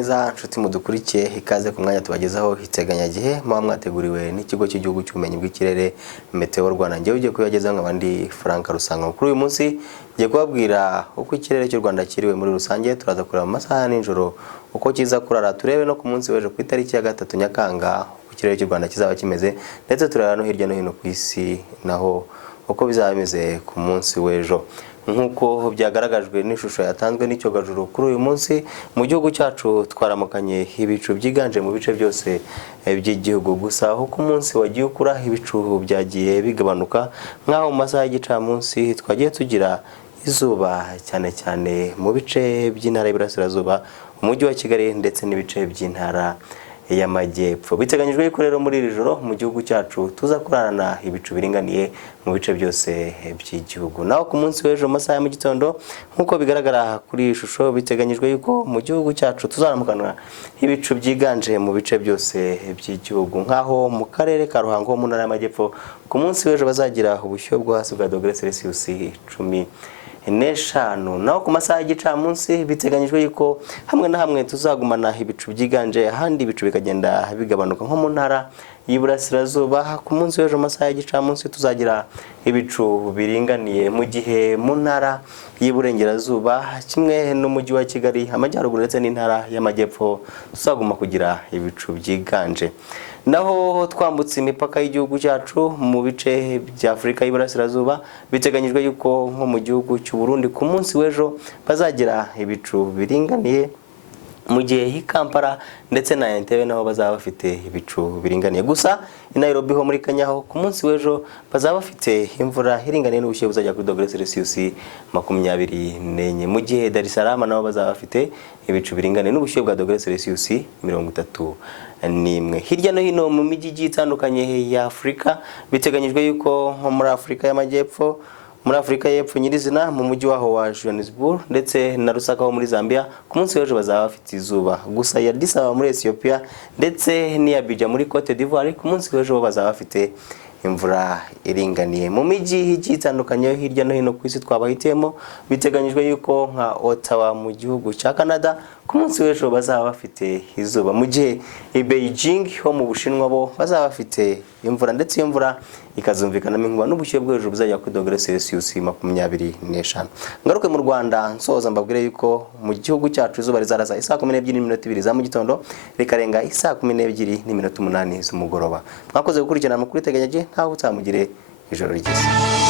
neza nshuti mudukurikiye ikaze ku mwanya tubagezaho iteganyagihe muba mwateguriwe n'ikigo cy'igihugu cy'ubumenyi bw'ikirere Meteo Rwanda. Ngiye ugiye kuyagezaho nk'abandi Frank Rusanga. Kuri uyu munsi ngiye kubabwira uko ikirere cy'u Rwanda kiriwe muri rusange. Turaza kureba mu masaha n'ijoro uko kiza kurara, turebe no ku munsi w'ejo ku itariki ya 3 Nyakanga uko ikirere cy'u Rwanda kizaba kimeze, ndetse tureba no hirya no hino ku isi naho uko bizaba bimeze ku munsi w'ejo. Nkuko byagaragajwe n'ishusho yatanzwe n'icyogajuru kuri uyu munsi, mu gihugu cyacu twaramukanye ibicu byiganje mu bice byose by'igihugu. Gusa uko umunsi wagiye ukura ibicu byagiye bigabanuka, nk'aho mu masaha y'igicamunsi twagiye tugira izuba cyane cyane mu bice by'intara y'Iburasirazuba, umujyi wa Kigali ndetse n'ibice by'intara y'Amajyepfo. Biteganyijwe yuko rero muri iri joro mu gihugu cyacu tuza kurarana ibicu biringaniye mu bice byose by'igihugu. Naho ku munsi w'ejo mu masaha ya mu gitondo, nk'uko bigaragara kuri iyi shusho, biteganyijwe yuko mu gihugu cyacu tuzaramukana ibicu byiganje mu bice byose by'igihugu, nk'aho mu karere ka Ruhango mu ntara y'Amajyepfo ku munsi w'ejo bazagira ubushyuhe bwo hasi bwa dogere Celsius 15. Naho ku masaha y'igicamunsi biteganyijwe yuko hamwe na hamwe tuzagumana ibicu byiganje, ahandi ibicu bikagenda bigabanuka nko mu ntara y'Iburasirazuba. Ku munsi w'ejo mu masaha y'igicamunsi tuzagira ibicu biringaniye, mu gihe mu ntara y'Iburengerazuba kimwe n'umujyi wa Kigali, Amajyaruguru ndetse n'intara y'Amajyepfo tuzaguma kugira ibicu byiganje. Naho twambutse imipaka y'igihugu cyacu mu bice bya Afurika y'Iburasirazuba, biteganyijwe yuko nko mu gihugu cy'u Burundi ku munsi w'ejo bazagira ibicu biringaniye, mu gihe i Kampala ndetse na Entebbe naho bazaba bafite ibicu biringaniye. Gusa i Nairobi ho muri Kenya ho ku munsi w'ejo bazaba bafite imvura iringaniye n'ubushyuhe buzajya kuri dogere Celsius 24, mu gihe Dar es Salaam nabo bazaba bafite ibicu biringaniye n'ubushyuhe bwa dogere Celsius 31. Hirya no hino mu mijyi igiye itandukanye ya Afurika biteganyijwe yuko nko muri Afurika y'Amajyepfo, muri Afurika y'Epfo nyirizina mu mujyi waho wa Johannesburg ndetse na Lusaka ho muri Zambia ku munsi w'ejo bazaba bafite izuba. Gusa ya Addis Ababa muri Ethiopia ndetse n'i Abidjan muri Cote d'Ivoire ku munsi w'ejo bazaba bafite imvura iringaniye. Mu mijyi igiye itandukanye hirya no hino ku isi twabahitiyemo, biteganyijwe yuko nka Ottawa mu gihugu cya Canada ku munsi w'ejo bazaba bafite izuba, mu gihe i Beijing ho mu Bushinwa bo bazaba bafite imvura, ndetse iyo mvura ikazumvikanamo inkuba n'ubushyuhe bwo hejuru buzajya kuri dogere Celsius 25. Ngaruke mu Rwanda nsoza mbabwire yuko mu gihugu cyacu izuba rizarasa isaa 12:02 za mu gitondo rikarenga isaa 12:08 z'umugoroba. Mwakoze gukurikirana amakuru iteganyije, ntaho utamugire ijoro ryiza.